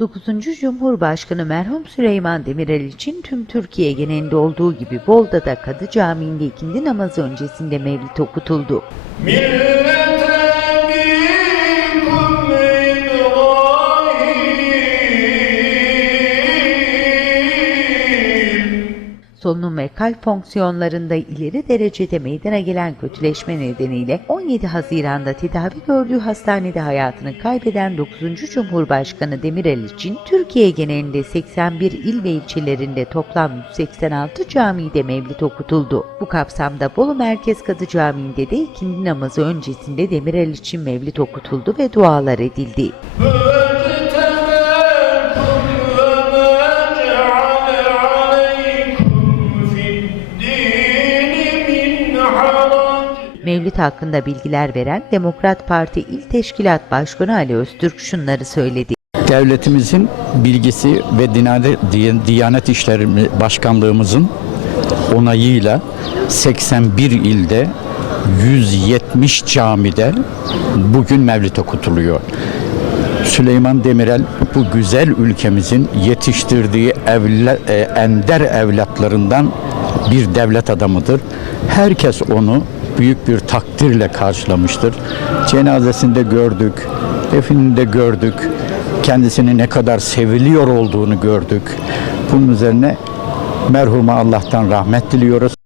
9. Cumhurbaşkanı merhum Süleyman Demirel için tüm Türkiye genelinde olduğu gibi Bolda'da Kadı Camii'nde ikindi namazı öncesinde mevlit okutuldu. Millet! Solunum ve kalp fonksiyonlarında ileri derecede meydana gelen kötüleşme nedeniyle 17 Haziran'da tedavi gördüğü hastanede hayatını kaybeden 9. Cumhurbaşkanı Demirel için Türkiye genelinde 81 il ve ilçelerinde toplam 186 camide mevlid okutuldu. Bu kapsamda Bolu Merkez Kadı Camii'nde de ikindi namazı öncesinde Demirel için mevlid okutuldu ve dualar edildi. Mevlid hakkında bilgiler veren Demokrat Parti İl Teşkilat Başkanı Ali Öztürk şunları söyledi. Devletimizin bilgisi ve Diyanet, İşleri Başkanlığımızın onayıyla 81 ilde 170 camide bugün mevlid okutuluyor. Süleyman Demirel bu güzel ülkemizin yetiştirdiği evle, e, ender evlatlarından bir devlet adamıdır. Herkes onu büyük bir takdirle karşılamıştır. Cenazesinde gördük, defininde gördük. Kendisini ne kadar seviliyor olduğunu gördük. Bunun üzerine merhuma Allah'tan rahmet diliyoruz.